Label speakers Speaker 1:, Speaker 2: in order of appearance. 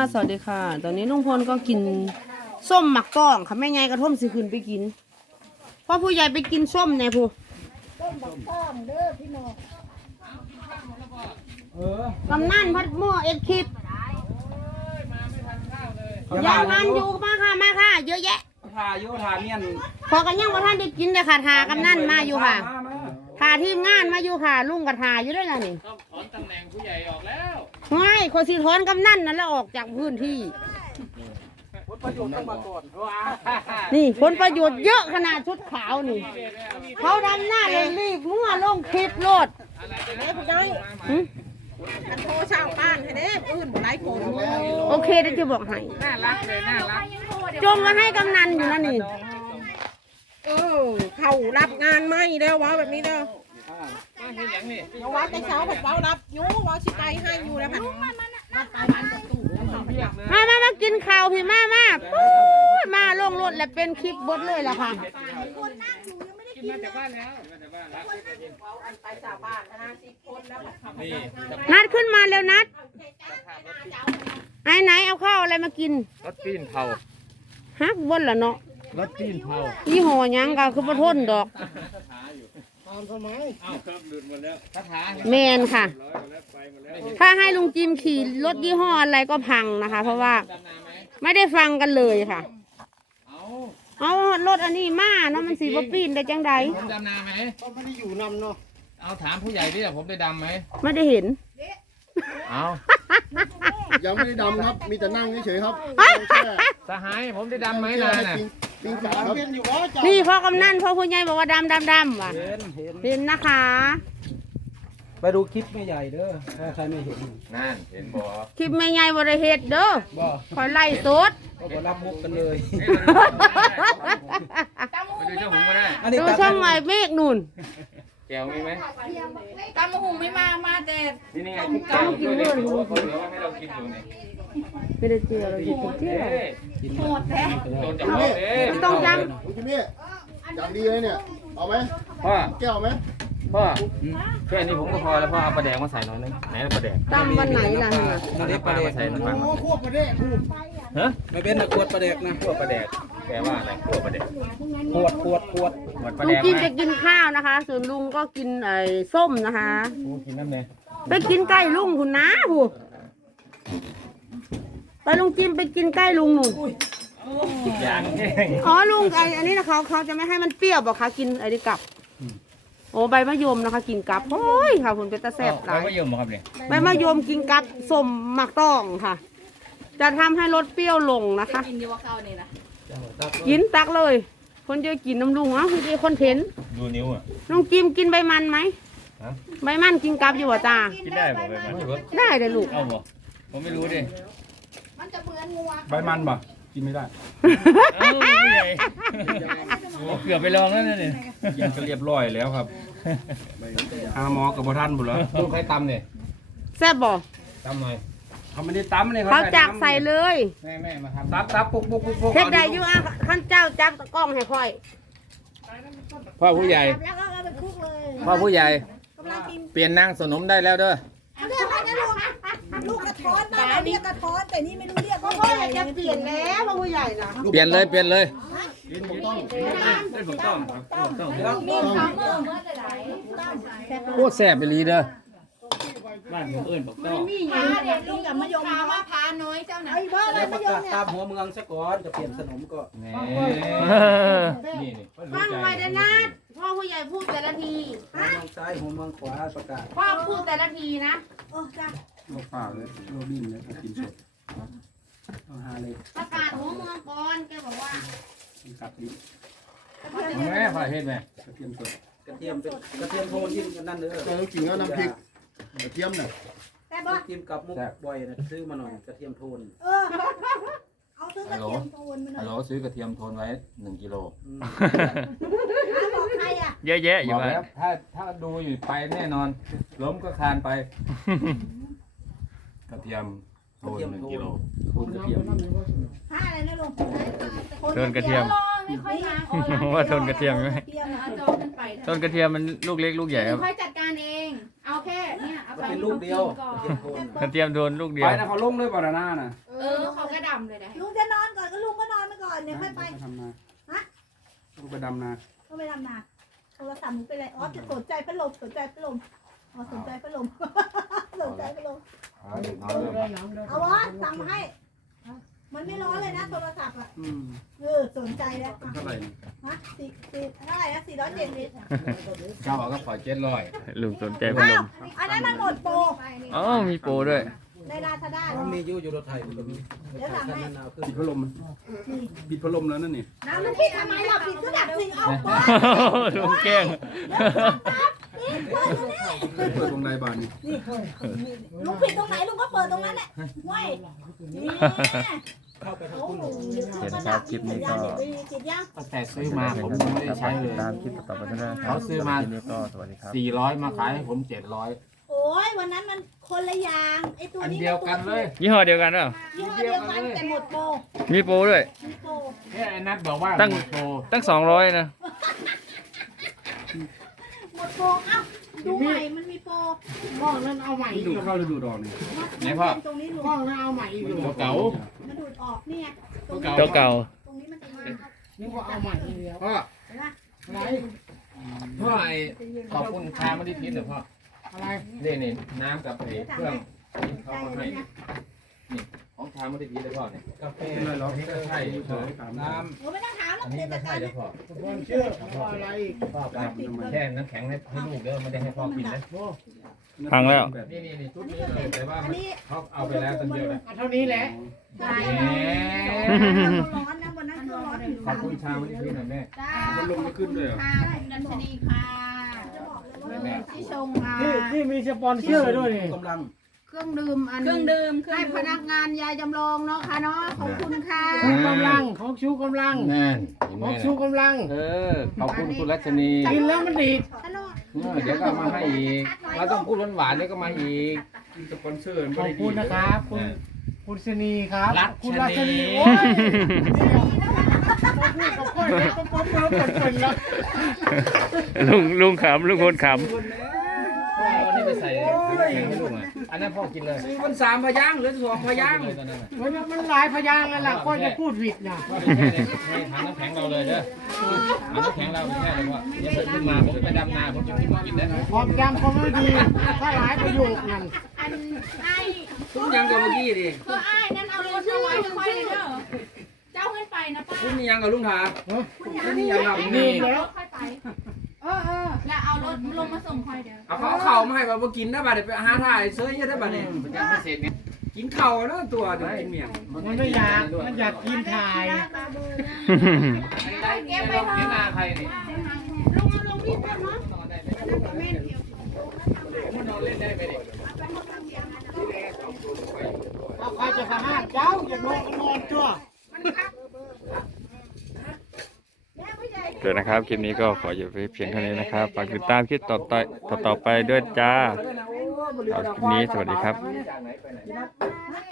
Speaker 1: สวัสดีค่ะตอนนี้ลุงพลก็กินส้มหมักต้องค่ะแม่ยายกระท่อมสิขึ้นไปกินพ่อผู้ใหญ่ไปกินส้มเนี่ยผู้ส้มหมักต้องเด้อพี่น้องกำนันพัดหม้อเอ็ดคลิปยังทันอยู่มาค่ะเยอะแยะ
Speaker 2: ทายุทาเมียน
Speaker 1: พอกันยังว่าท่านได้กินเลยค่ะทากำนันมาอยู่ค่ะทาทีมงานมาอยู่ค่ะลุงกับทาอยู่ด้วยนะนี่
Speaker 3: ต้องถอนตำแหน่งผู้ใหญ่ออกแล้ว
Speaker 1: ไม่คนสิถอนกำนันนั่นแล้วออกจากพื้นที่
Speaker 2: ผลประโยชน์ต้องมาก่อน
Speaker 1: นี่ผลประโยชน์เยอะขนาดชุดขาวนี่เขาทำหน้าเลยรีบมั่วลงคลิปโลด
Speaker 4: กันโทรชาวบ้านให้เด้อื่นหลายคน
Speaker 1: โอเคเดี๋ยวจะบอกให้
Speaker 3: น่ารักเลยน่ารัก
Speaker 1: จงมาให้กำนันอยู่นั่นนี่
Speaker 4: เขารับงานไม่แล้ววะแบบนี้เด้อ
Speaker 3: มาเห็นอย่างนี้
Speaker 4: เอาว่าแต่เช้าผัดเบารับยูว่าชิไกให้อยู่แล้วผัด
Speaker 1: มากินข้าวพี่มาปู๊ดมาลงรถแล้วเป็นคลิปบดเลยล่ะค่ะ
Speaker 3: กินมาจากบ้านแล้วมาจากบ้านแล้ว
Speaker 4: ไปจากบ้านนะ10 คนแล้ว
Speaker 3: นี่
Speaker 1: นัดขึ้นมาเร็วนัดไหนเอาข้าวอะไรมากิน
Speaker 3: รถปีนเผา
Speaker 1: ฮักบนละเนาะ
Speaker 3: รถปีนเผา
Speaker 1: ยี่ห้อยังก็คือประทนดอกแมนค่ะถ้าให้ลุงจิมขี่รถยี่ห้ออะไรก็พังนะคะเพราะว่าไม่ได้ฟังกันเลยค่ะเอารถอันนี้มาเนาะมันสีบปีนได้จังใด
Speaker 3: ผมดำนาไหม
Speaker 2: เขาไม่ได้อยู่นำเนาะ
Speaker 3: เอาถามผู้ใหญ่ดิผมได้ดำไหม
Speaker 1: ไม่ได้เห็น
Speaker 3: เอา
Speaker 2: ยังไม่ได้ดำครับมีแต่นั่งเฉยๆครับ
Speaker 3: สหายผมได้ดำไหมนายน่ะ
Speaker 1: นี่พ่อกำนันพ่อผู้ใหญ่บอกว่าดำว่ะเห็นนะคะ
Speaker 2: ไปดูคลิปแม่ใหญ่เด้อถ้าใครไม่เห็น
Speaker 3: นั่นเห็นบ่
Speaker 1: คลิปแม่ใหญ่บริเหตุเด้อคอยไล่สด
Speaker 2: ก็รับมุกกันเลย
Speaker 3: ไปดูเจ้าหงก็ได้
Speaker 1: ดูช่องใหม่เมฆนุ่น
Speaker 3: แก้วมีไหม
Speaker 4: ตำหุงไม่มาแต่
Speaker 3: ที่นี่ไงต้มกินเลยเขาเหลือว่าให้เรากินอยู่นี่
Speaker 1: ไม่ได้เจียวเรากินเจียว
Speaker 4: หมดแท้
Speaker 3: โดนจับเลย
Speaker 1: ไม่ต้องจ
Speaker 2: ำคุณพี่อย่างดีเลยเนี่ยเอาไหม
Speaker 3: พ่อ
Speaker 2: แก้วไหม
Speaker 3: พ่อแค่นี้ผมก็พอแล้วพ่อเอาปลาแดงมาใส่หน่อยนึงไหนปลาแดง
Speaker 1: จำวันไหนล่ะ
Speaker 3: มันได้ปลาแดงใส่หน่อย
Speaker 2: โอ้ขวบปลาแดง
Speaker 3: ฮะ
Speaker 2: ไม่เป็นนะขวดปลาแดงนะ
Speaker 3: ขวดปลาแดงแปลว่าอะไรขวดปลาแดง
Speaker 2: ขวด
Speaker 3: ปลาแดง
Speaker 1: ลุงกินจะกินข้าวนะคะส่วนลุงก็กินไอ้ส้มนะคะ
Speaker 3: กินน้ำเลย
Speaker 1: ไปกินใกล้ลุงคุณนะผู้ไปลุงจิมไปกินใกล้ลุงหนู
Speaker 3: อย่าง
Speaker 1: อ๋อลุงอันนี้นะเขาจะไม่ให้มันเปรี้ยวบอกค่ะกินไอ้นี่กับโอ้ใบมะยมนะคะกินกับโอ้ยค่ะคุณเป็นตาแซ่บหลาย
Speaker 3: ใบมะยมครับเนี่ย
Speaker 1: ใบมะยมกินกับส้มหมักต้องค่ะจะทำให้รสเปรี้ยวลงนะคะ
Speaker 4: กินดีว่าเก่านี่นะ
Speaker 1: กินตักเลยคนจะกินน้ำลุงพี่ดีคอนเทนต์
Speaker 3: ดูนิ้วอ่ะ
Speaker 1: ลุงจิมกินใบมันไหมใบมันกินกับอยู่ป่ะตา
Speaker 3: กินได้ป่ะใบมัน
Speaker 1: ได้เลยลูก
Speaker 3: เอาบ่ผมไม่รู้ดิ
Speaker 4: มันจะเหมือนงัว
Speaker 2: ใบมันป่ะกินไม่ได้
Speaker 3: เกือบไปลองแล้วเนี่ย
Speaker 2: ยังจะเรียบร้อยแล้วครับหาหมอกับพ่อท่านบุญแล้ว
Speaker 3: ลูกใครตำเนี่ย
Speaker 1: แซ่บบ่
Speaker 3: ตำหน่อย
Speaker 2: เขาไม่ได้ตำเลย
Speaker 1: เขาจักใส่เลย
Speaker 3: แม่มาทำ
Speaker 2: ตับปุ๊ก
Speaker 1: เฮ็ดได้อยู่อ่ะท่านเจ้าจับกล้องให้ค่อย
Speaker 3: พ่อผู้ใหญ่พ่อผู้ใหญ่เปลี่ยนนางสนมได้แล้วเด้อ
Speaker 4: ลูกกระท้อนบ้านเราเรียกกระท้อนแต่นี่ไม่รู้เรียกว่า
Speaker 1: พ่อจะเปลี่ยนแล้วพ่อผู้ใหญ่นะ
Speaker 3: เปลี่ยนเลย
Speaker 2: กินถูกต้อง
Speaker 3: โคตรแซ่บไปลีเด้อบ้านผมเอิ้นบอกต้อง
Speaker 4: ลุงกับมะยมว่าพาน้อยเจ้าไหนว่าอะไรมะยมเนี่ย
Speaker 2: ตามหัวเมืองซะก่อนจะเปลี่ยนสนมก็
Speaker 3: นี่
Speaker 1: ฟังไว้ได้นะพ่อผู้ใหญ่พูดแต่ละที
Speaker 2: หัวเมืองซ้ายหัวเมืองขวาประกาศ
Speaker 1: พ่อพูดแต่ละทีนะ
Speaker 4: จ้ะ
Speaker 2: เราเปล่าเลยเราดิ้นเลยกินสดเอาหาเลย
Speaker 1: ประกาศหัวเมืองก่อนแกบอกว่า
Speaker 2: กัดลิ้น
Speaker 3: แม่พาเห็นไหม
Speaker 2: กระเทียมสดกระเทียมโทนยิ่งกันนั่นเลยเรากินก็น้ำพริกกระเทียมเนี่ยกระเทียมกับมุกบ่อยนะซื้อมาหน่อยกระเทียมโทน
Speaker 4: เอาซื้อกระเทียมโทนมาหน่อย
Speaker 3: ฮัลโหลซื้อกระเทียมโทนไว้1 กิโล
Speaker 4: บอกใครอ่ะ
Speaker 3: เยอะๆอยู่แล้วถ้าดูอยู่ไปแน่นอนล้มก็คานไปกระเทียมโทน1 กิโล
Speaker 2: โทนกระเทียม
Speaker 4: ผ้าอะไรนะลุง
Speaker 3: โทนกระเทียมว่าโทนกระเทียมไหมโทนกระเทียมมันลูกเล็กลูกใหญ่ครับ
Speaker 4: ค่อยจัดการเองเอาแค่เนี่ยเอาไป
Speaker 2: เป็นลูกเดียวกระเทียมโทน
Speaker 3: กระเทียมโดนลูกเดี
Speaker 5: ไป
Speaker 3: ยว
Speaker 5: นะเขาลงเลยบ่ดานาน่ะ
Speaker 6: เขาก็ดำเลยนะ
Speaker 4: ลุงจะนอนก่อนก็ลุงก็นอนไปก่อนเดี๋ยวค่อยไป
Speaker 5: ทำนา
Speaker 4: ฮะ
Speaker 5: ลูกไปดำนา
Speaker 4: ก็ไปทำนาโทรศัพท์หนูเป็นไรอ๋อจะสนใจพัดลมสนใจพัดลมอ๋อสนใจพัดลมสนใจพัดลมเอาวะสั่งมาให้ มันไม่ร้อนเลยนะโทรศัพท์อ่ะสนใจแล้ว
Speaker 5: เท่าไหร่
Speaker 4: ฮะเท่าไหร่นะ470
Speaker 3: เจ้าก็ปล่อย
Speaker 1: ลุงสนใจพัดล
Speaker 4: อ้าว
Speaker 1: ม
Speaker 4: อันนั้นมันหมดโปร
Speaker 1: อ๋อมีโปรด้วย
Speaker 4: ในลาซาด้า
Speaker 2: มันมีอยู่รถไทยมันก็มี
Speaker 4: เดี๋ยวสั่งให้
Speaker 2: นั่นเอาขึ้น
Speaker 5: ปิดพัดลมปิดพัดลมแล้วนั่นนี่
Speaker 4: น้ำมันผิดทำไมเราผิดก็ดับสิ่งเอาไป
Speaker 1: ลุงแกล้ง
Speaker 5: เปิดตรงไหนบ้านนี่
Speaker 4: นี่ลุงผิดตรงไหนลุงก็เปิดตรงนั้นแหละง่อยนี่
Speaker 2: เข้าไปทั้ง
Speaker 4: โอ้
Speaker 2: คุณ
Speaker 4: โห
Speaker 1: เห็นครับคลิปนี้ก็
Speaker 4: จิตยัง
Speaker 3: ตั้งแต่ซื้อมาผมยังไม่ได้ใช้เลย
Speaker 1: ตามคลิปต่อไปก็ได้ครับ
Speaker 3: เขาซื้อมา
Speaker 1: คลิปนี้ก็สวัสดีครับ
Speaker 3: 400 มาขายให้ผม 700
Speaker 4: โอ้ยวันนั้นมันคนละอย่างไอ้ตัว
Speaker 3: อัน
Speaker 4: นี้
Speaker 3: เดียวกันเลย
Speaker 1: ยี่ห้อเดียวกันเหรอ
Speaker 4: ยี่ห้อเดียวกันแต่หมดโปร
Speaker 1: มีโปรด้วย
Speaker 4: มีโปร
Speaker 3: เนี่ยไอ้นัทบอกว่า
Speaker 1: ตั้ง
Speaker 3: หมดโปร
Speaker 1: ตั้ง200นะ
Speaker 4: หมดโปรเอ้าดูใหม่มันมีโปร
Speaker 5: นี่ดูเข้าฤดูดอกนี่
Speaker 3: ไหนพ่อ
Speaker 4: ตรงนี้ลุง
Speaker 3: ตัวเก่า
Speaker 4: มันดูดออกนี่ไง
Speaker 1: ตัวเก่า
Speaker 4: ตรงนี้มันจะมี
Speaker 3: พ่อ
Speaker 4: เห็นไหม
Speaker 3: พ่อไอ้ขอบคุณชาไม่ได้พิษเหรอพ่ออะไรนี่น้ำกับไอ้เครื่องที่เขามาให้นี่ของชาไม่ได้พิษเลยพ่อเนี่ย
Speaker 2: กาแฟ
Speaker 5: เป็นไรหรอก
Speaker 3: นี่ก็ใช่เฉย
Speaker 5: น้
Speaker 4: โอ้ไม่ต้องถามหรอก
Speaker 3: อันนี้
Speaker 4: เดี๋ยว
Speaker 3: ก็
Speaker 4: จัด
Speaker 3: ใช่
Speaker 4: การ
Speaker 3: เด้อ
Speaker 4: นะ
Speaker 3: พ่อ
Speaker 5: ำเชื่อ
Speaker 3: พ่อครับแช่น้ำแข็งให้ลูกเด้อไม่ได้ให้พ่อกินนะ
Speaker 1: พังแล้ว
Speaker 3: นี่ชุดนี้เลยแต่ว่ามันเขาเอาไปแล้วตั้งเดียวเลย
Speaker 6: เท่านี้แหละ
Speaker 4: ใช่ร้อนนะวันนั้นก็ร้อนถึง
Speaker 3: ขอบคุณชาไม่ได้พิษหน่อยแม่
Speaker 6: จ้า
Speaker 5: มันลงมาขึ้นด้วยเหรอ
Speaker 6: ค่ะคุณดัชนีค่ะ
Speaker 4: จะบอกเลยว่า
Speaker 6: ที่ชงมา
Speaker 7: ที่มีสปอนเซอร์ด้วยนี่
Speaker 2: กำลัง
Speaker 6: เครื่องดื่มอันเครื่องดื่มให้พนักงานยายจำลองเนาะค่ะเนาะขอบคุณค่ะ
Speaker 7: ชูกำลังของชูกำลัง
Speaker 3: นั่นเห็นไห
Speaker 7: ข
Speaker 3: ม
Speaker 7: องชูกำลัง
Speaker 3: ขอบคุณคุณรัชนี
Speaker 7: กินแล้วมันดีด
Speaker 6: ตลอด
Speaker 3: เดี๋ยวก็มาให้อีกเราต้องพูดหวานๆเดี๋ยวก็มาอีก
Speaker 5: สปอนเซอร์
Speaker 7: ขอบคุณนะครับคุณชนีครับ
Speaker 3: รัช
Speaker 7: คุณรัช
Speaker 3: นี
Speaker 7: นีโอ้ยพูดกับค่อยเดี๋ยวก็ป๊อปเปิดแล้ว
Speaker 1: ลุงขำลุงคนข
Speaker 3: พ่อเอานี่ไปใส่แข็งให้ลูกอ่ะอันนั้นพ่อกินเลย
Speaker 2: มัน3 พยางค์หรือ2 พยางค์
Speaker 3: เลยตอนนั้น
Speaker 7: มันหลายพยางค์แล้วล่ะก็จะพูดผิดนะ
Speaker 3: พ่อไปแช่ในถังน้ำแข็งเราเลยเด้อถังน้ำแข็งเราไปแช่เลยพ่อเดี๋ยวเพิ่นขึ้นมาผมไปดำนาผมจะกินได้
Speaker 7: ความจำก็ไม่ดี ถ้าหลายประโยคนั่น
Speaker 6: อันไอ้
Speaker 2: ทุกอย่างกับเมื่อกี้ดิ
Speaker 6: ก็ไอ้นั่นเอารถมาไว้ค่อยเด้อเจ้าขึ้นไปนะป้า
Speaker 2: คุณยังกับลุงถาคุณยังกับ
Speaker 7: ลืมแล้ว
Speaker 6: ค่อยไปแล้วเอารถลงมาส่งค่อยเด้อ
Speaker 2: เอาเขาเข่ามาให้มาบ่กินได้บัดไปหาถ่ายเสื้อยังได้บัดเนี่ย
Speaker 3: มันยังไม่เสร็จเนี่ย
Speaker 2: กินเข่าแล้วตัวเดี๋ยวกินเมี่ยง
Speaker 7: มันไม่อยากมันอยากกินถ่าย
Speaker 1: ำ
Speaker 3: เก็บไปเก็บนาใครนี่
Speaker 6: ลงพี่เพื่อนเนาะ
Speaker 3: มันนอนเล่นได้ไหมดิ
Speaker 7: เอาใครจะสหาเจ้าอย่านอนก็นอนจ้ว
Speaker 1: เดี๋ยวนะครับคลิปนี้ก็ขออยู่เพียงเท่านี้นะครับฝากติดตามคลิปต่อไปด้วยจ้า
Speaker 2: โอ้
Speaker 1: เอาคลิปนี้สวัสดีครับ
Speaker 3: จากไหนไปไหน